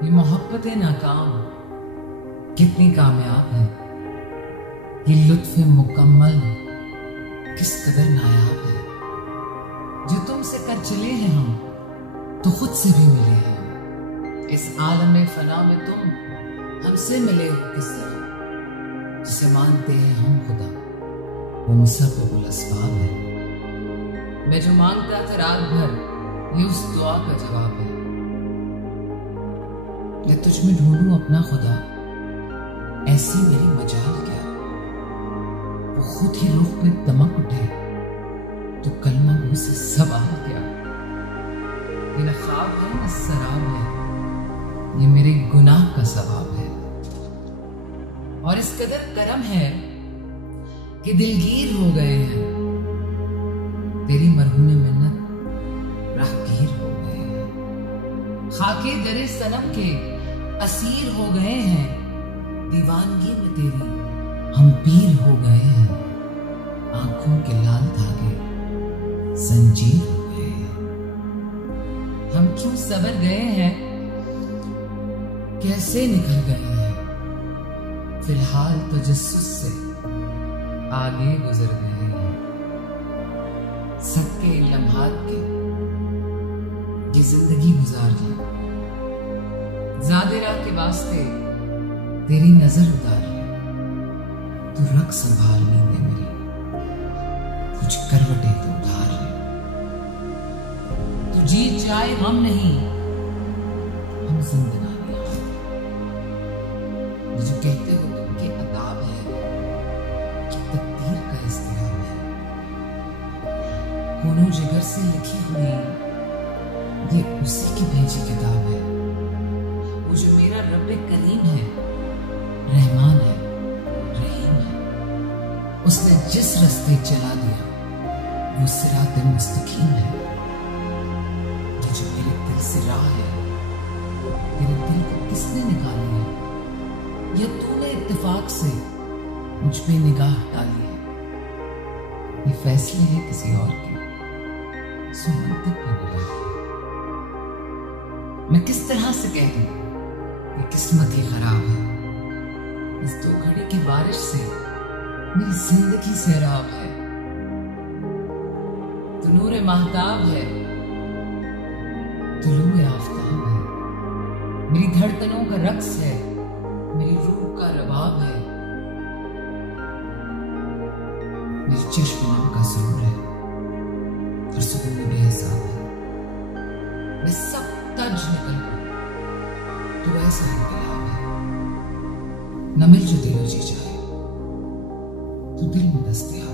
ये मोहब्बतें नाकाम कितनी कामयाब है, ये लुत्फ़े मुकम्मल किस कदर नायाब है। जो तुमसे कर चले हैं हम तो खुद से भी मिले हैं। इस आलम फना में तुम हमसे मिले हो किस तरह। जिसे मानते हैं हम खुदा वो मुसब्बिबुल अस्बाब है। मैं जो मांगता था रात भर ये उस दुआ का जवाब है। मैं तुझ में ढूंढूं अपना खुदा, ऐसी मेरी मजाल क्या। वो खुद ही रुख पे दमक उठे तो कलमा मुंह से सवाल क्या। ये न ख्वाब है न सराब है, ये मेरे गुनाह का सवाब है। और इस कदर करम है कि दिलगीर हो गए हैं, तेरी मरहूम मिन्नत राहगीर हो गए हैं। खाके दरे सनम के असीर हो गए हैं, दीवानगी में तेरी हम पीर हो गए हैं। आंखों के लाल धागे जंजीर हो गए हैं। हम क्यों सबर गए हैं, कैसे निकल गए हैं। फिलहाल तजस्सुस से आगे गुजर गए हैं। सबके लम्हात के ये जिंदगी गुजार ली, ज़ादिरा के वास्ते तेरी नजर उतार ले। तू रख संभाल नींदे मेरी, कुछ करवटें तो उधार ले। तू जीत जाए हम नहीं, हम जिंदगानी हार। जो कहते हो तुमके अताब है कि तकदीर का इस्तेमाल है। खूनो जिगर से लिखी हुई ये उसी की भेजी किताब है। वो जो मेरा रब्बे करीम है, रहमान है, रहीम है। उसने जिस रास्ते चला दिया वो सिरात मुस्तकीम है। ये जो मेरे दिल से राह है, तेरे दिल को किसने निकाली है। या तूने इत्तेफाक से मुझ पे निगाह डाली है। ये फैसले है किसी और के, सो मंतिक पे मिला है। मैं किस तरह से कह दूं कि किस्मत ही खराब है। इस दो घड़ी की बारिश से मेरी जिंदगी सैराब है। तू नूरे महताब है, तुलूए आफताब है। मेरी धड़कनों का रक्स है, मेरी रूह का रबाब है। मेरी चश्म नम का सुरूर है और सुकून बेहिसाब है। मैं सब तज निकल तो ऐसा इनकलाब है। न मिल जो दिलो जी जाए तो दिल में दस्तयाब।